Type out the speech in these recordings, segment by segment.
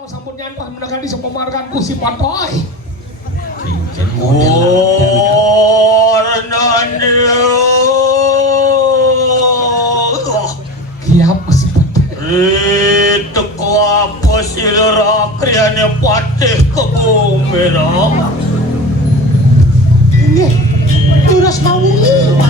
kalau sampun nyantos menangani sepemarkanku si Patoy. Oh, Renandio. Kiap si Patoy. Itu ko apa si kriane patih ke bumi dah. Ini terus mau ini.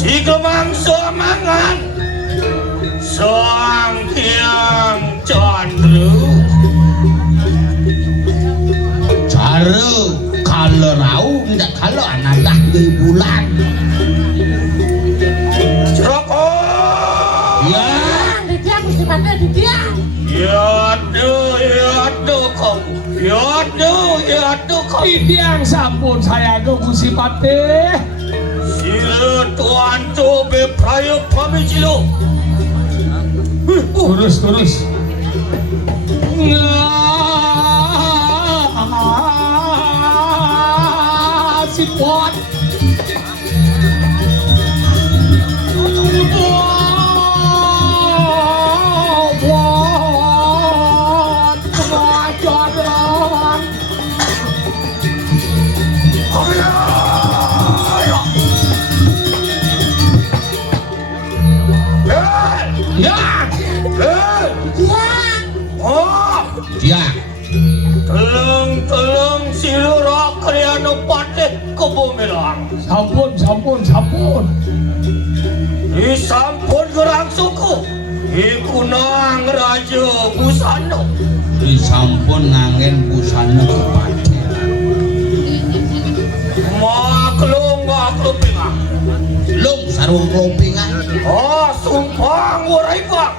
Si Gemang Semangat Sang Hyang Candru Cara kalau rau tidak kalau anak di bulan Ceroko ya Dia mesti pandai dia. Yadu kamu Yadu kamu Idiang sampun saya ke Gusti Patih. Sila tuan tu bepraya pamijilo Terus si Pot dia Telung silura kriana patih ke bumi lang sampun Disampun gerang suku Ikunang Raja Busano disampun ngangen busana kepaten Maklum pingang lung sarung klompingan Oh sumpang warai bang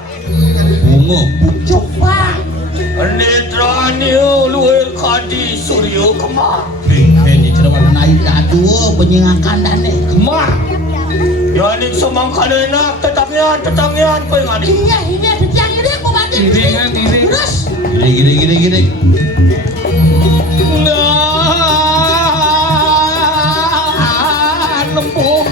bungo Pucuk Pak. Netrani luar kadi Suryo Kemar bengkeni cerewet naik aduh penyengakan dane Kemar Yanik semangkalena tetangyan pengan Ini yang ini aku bantu. Iringan Terus. gini nempuh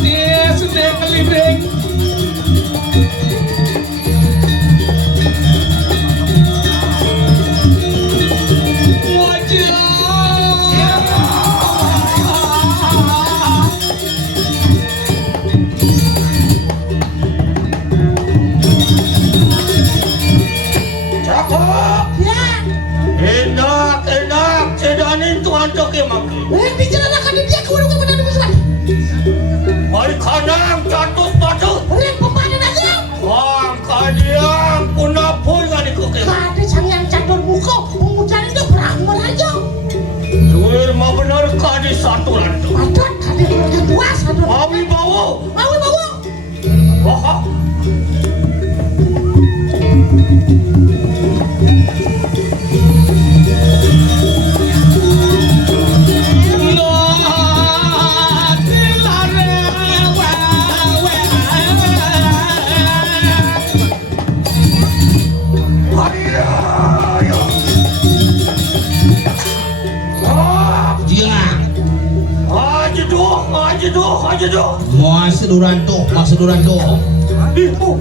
dia sudah kelibing Enak sedanin tuan toke maki Bicara nak dia keluar ke mana musuh. Mari kanang jatuh pada Rem pemanen aja. Wang kadiang punapun ngadi koke Kade sang yang catur muka, pemuda itu perang meraja. Luir mah benar kadi satu lantu Padat kade kedua satu. Mami bawa Mau. Wah aja doh. masih duranto Iu.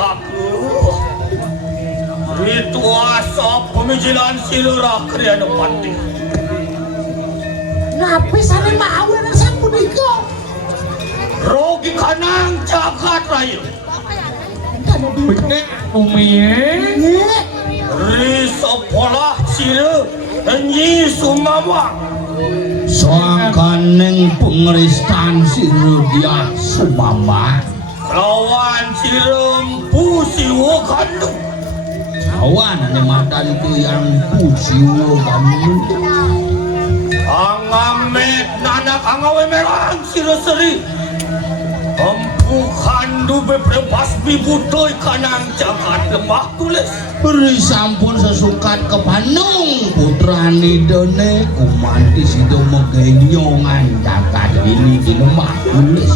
taku rituasa pemijilan silura kriana pati Ngapain sana mau yang sampun iko? rogi kanang jagat raya Benek umi. risopolah sira enyi sumama Soakaneng pengeristan sirudia sumama lawan sira empu siwa kandung awan ane madan yang pusiwo banyu angamet nanak angawe merang sira seri empu kandu beprepas bibutoi kanang jagat lemah tulis beri sampun sesukat ke Bandung putrani dene kumanti sido megenyongan jagat ini di lemah tulis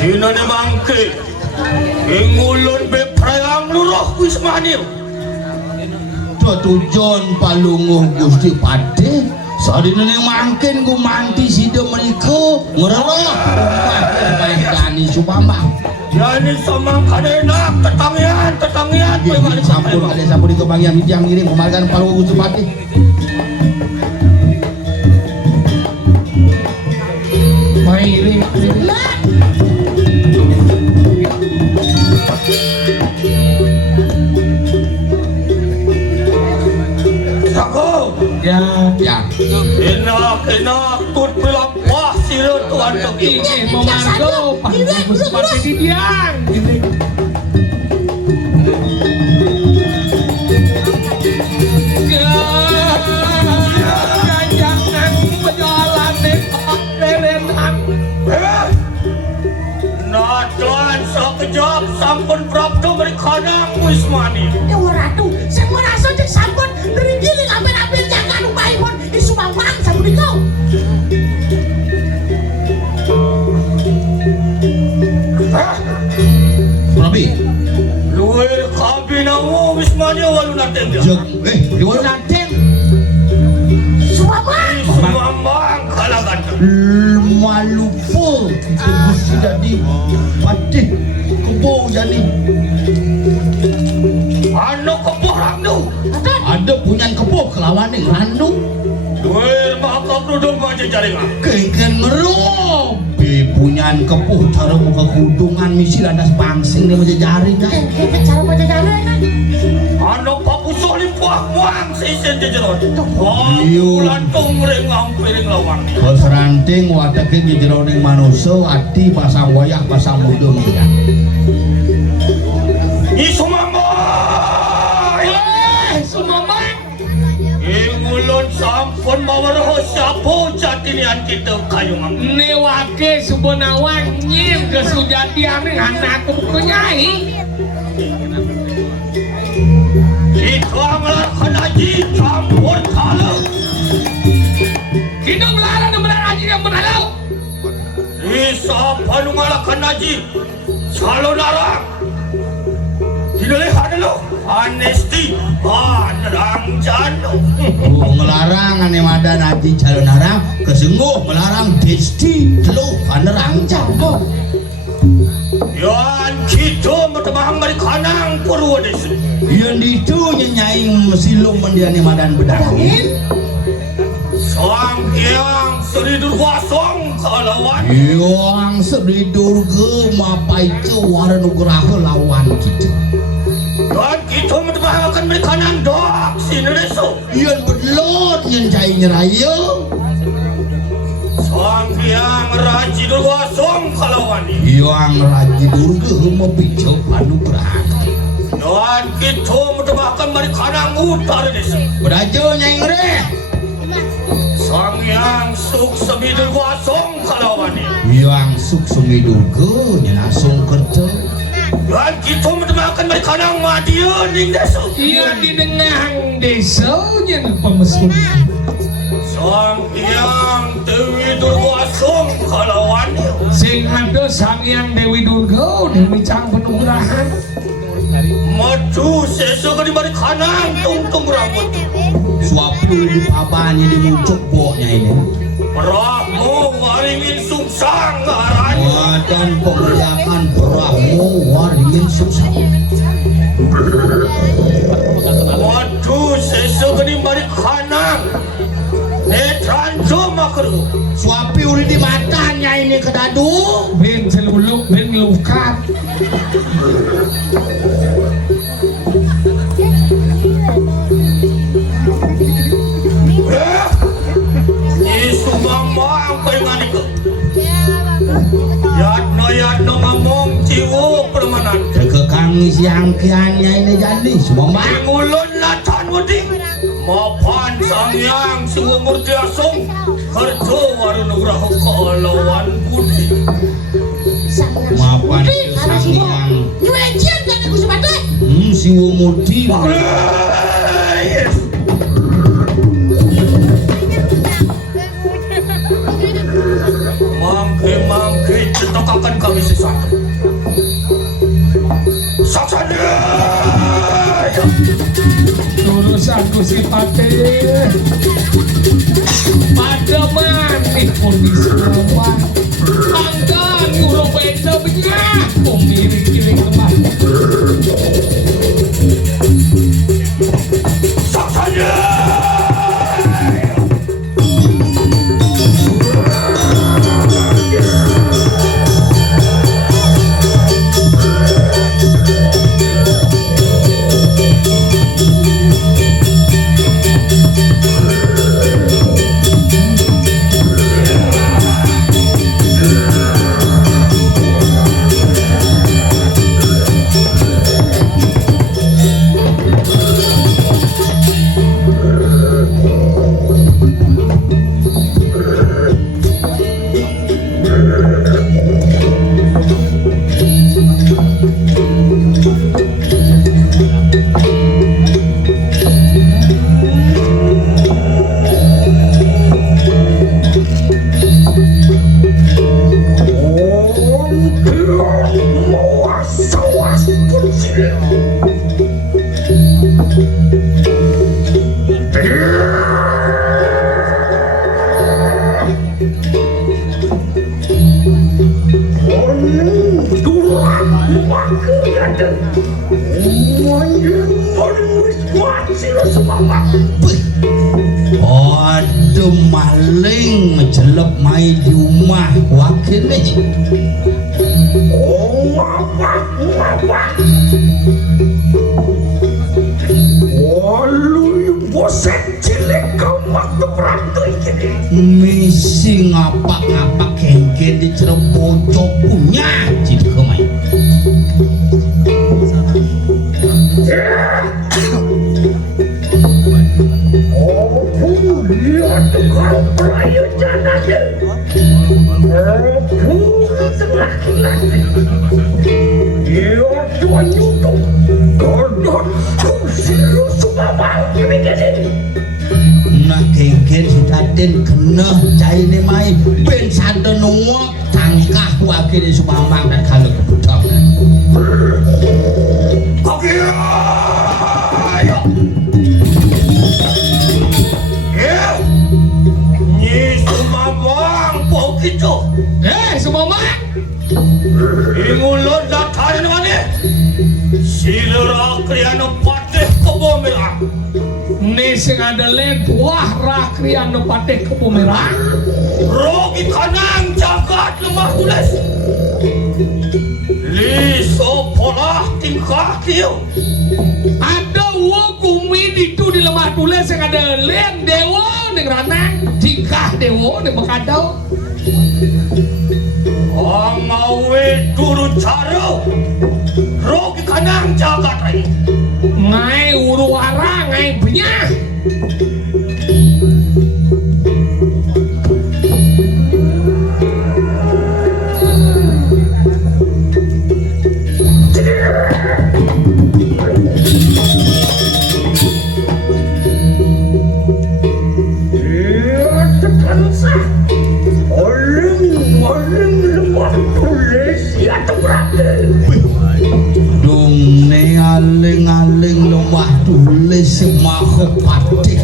dina ne mangke ingulun beprayang luruh wismanil tujuan palunguh Gusti Pade sadina ne mangkin kumanti sido mereka ngeroh rumah kebaikan Subambang yani samang kadenak tetangian sampun ada sampun di kebagian bijang ngirim kembalikan palunguh Gusti Pade Mairi. Sako Ya. ya enak tut pilak wah sira tuan togi Ini mau margo. Panggil sepatu di tiang. Jangan berjalan deretan. Nadalan sekejap sampun prapto berkanang wismani Dewa Ratu, saya mau rasa cek sampun dari giling ambil jangan lupa pun di Subambang sampun iko. Rabi luir kabinamu wismani walu natengga liwat naten Subambang. Sumambang kalagan malupo sudah di Pade kebo jadi ano keborang tu ada punya kebo kelawan yang randu luir maka kerudung baca jaringan keken ngerup punya kepuh cara muka kudungan misi landas bangsing dia menjajari kan Kita cara baca jalan kan? ano papuso lipuah muang seisen jejeron Iyo. lantung ring ampiring lawan keseranting watakin di jeroning manusia ati pasang wayak pasang mudung ya Isumambang Sumambang. ingulun sampun mawaroh siapa jatinian kita kayungan Newake Subonawan nyim kesujatian anak kunyai. kita ngelarkan haji campur kalau Hidung lara benar haji yang benar. Isa panungalakan haji salon arang dinalihan lo anesti nerang jano ngelarang ane madan ati calon arang kesengguh melarang desti telu panerang jauh yan kita matamang marikanang purwa desi yang itu nyanyi mesilung mendiani madan bedangin sang yang seri durwasong kalawan yang sedih durga mapai ke waran nugraha lawan kita dan kita matamang akan marikanang doak sinereso yang berlot yang cai nyeraya sang yang raji durwasong kalawan yang raji durga membicara panugraha dan kita matamang akan marikanang utara desi beraja nyai ngere sang yang suk semidul wasong kalawan yang suksumi durga nyenasung kerja dan kita makan marikanang madiun ning desa Ia di tengah desa yang pemesun. sang yang dewi durwasong kalawan Sing ada sang yang Dewi Durga, Dewi Cang Penugrahan. madu sesuka di marikanang tungtung rambut suapu di papanya di muncul boknya ini Rahmu wali waringin sungsang ngarannya dan pemeriakan Brahmo waringin sungsang. Waduh sesegeni bari kanang netranjo makru Suapi uli di matanya ini kedadu. Ben seluluk ben lukat. Sumamang pengan ke yatno ngomong ciwo permanan Kekangi siang kiannya ini jadi semua mangulun latan wedi mapan sangyang suwa murtiasong kerja warunugraha kealawan budi mapan sangyang Nyuencian kan aku sepatu. siwa murti Mangke cetok akan kami sesuatu. Saksanya. Urusan kursi pate. Pada manik pun diselawan. Angkat urung beda benyah. Kumiring-kiring kemah. Saksanya. Aduh maling menjelep main di rumah wakil nih. Walu boset cilik kamak berantai gini. Misi ngapak-ngapak kengken di Cirebocok punya jadi kemai. Lihat tukang pelayu jananya. Laki-laki. Dia cuma nyutung. Godon serius sumamang gini-gini. Nah kengken sudah den kena cai ini main ben santen nungok tangkah wakil di Sumambang dan kalau kebudak. Oke. Ayo. Gitu. Sumama. Ingulun datarin mana? Silera kriana patih kebo merah. Nih sing ada buah rakrian patih kebo merah. Rogi kanang jagat lemah tulis. Liso pola tingkah kieu. Ada wogumi itu di lemah tulis yang ada len dewa ning ranang tingkah dewa ning makadau. Angawe duru caro rogi kanang jagat rai Ngai uruwara ngai benyah. Dong ne aling-aling lemah tulis makhluk patih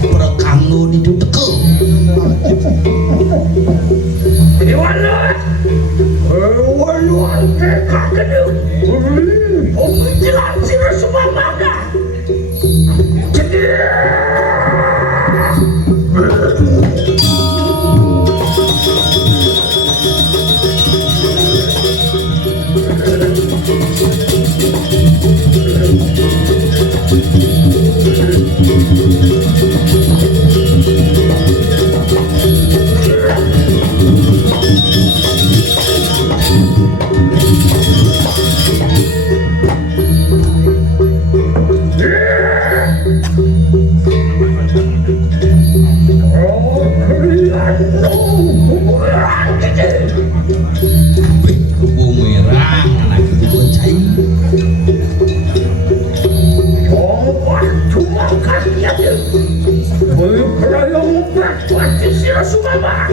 mama.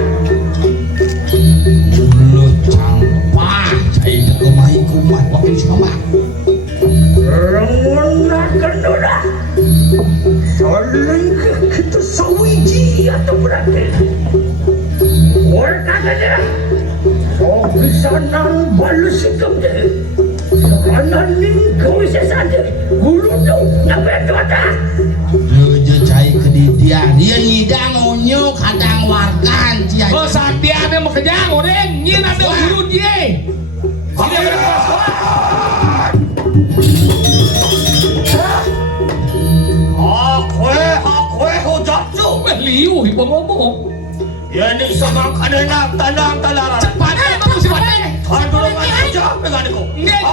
Mulut cangpah saya kemai kumat pakai sama Rengunakan doa. Saling kita sawiji atau berarti. Orang katanya, oh bisanan balas sikap dia. Sekanan ni kau bisa saja. Guru tu ngapain tu ada? Leje cai kedidian dia ngidang onyo kadang wargan cia Oh satiannya mau kejang orang nyin ada guru dia. Tidak berpuas Akwe hujat tu. liu di ngomong. Ya ni semang kadenak tanang talaran. Cepatnya kamu siapa? Kan dulu kan aja pegang aku. Nggak.